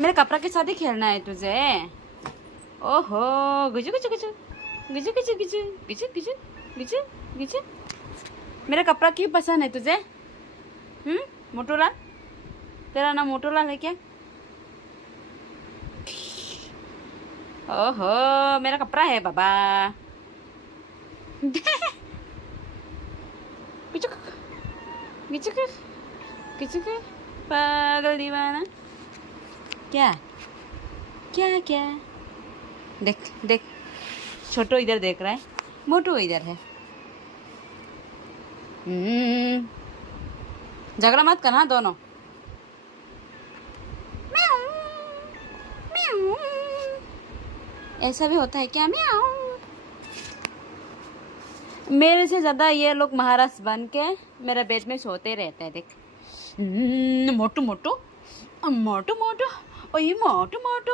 मेरे कपड़ा के साथ ही खेलना है तुझे। ओहो, गुजू गुजू गुजू गुजू गुजू गुजू गुजू गुजू गुजू गुजू। मेरा कपड़ा क्यों पसंद है तुझे? मोटोलाल, तेरा नाम मोटोलाल है क्या? ओहो, मेरा कपड़ा है बाबा। गुजू गुजू गुजू, पागल दीवाना। क्या क्या क्या? देख देख, छोटो इधर देख रहा है, मोटू इधर है। झगड़ा मत करना दोनों। ऐसा भी होता है क्या? म्याऊ। मेरे से ज्यादा ये लोग महाराज बन के मेरे बेड में सोते रहते हैं। देख, मोटू मोटू मोटू मोटू, ओए मोटू मोटू।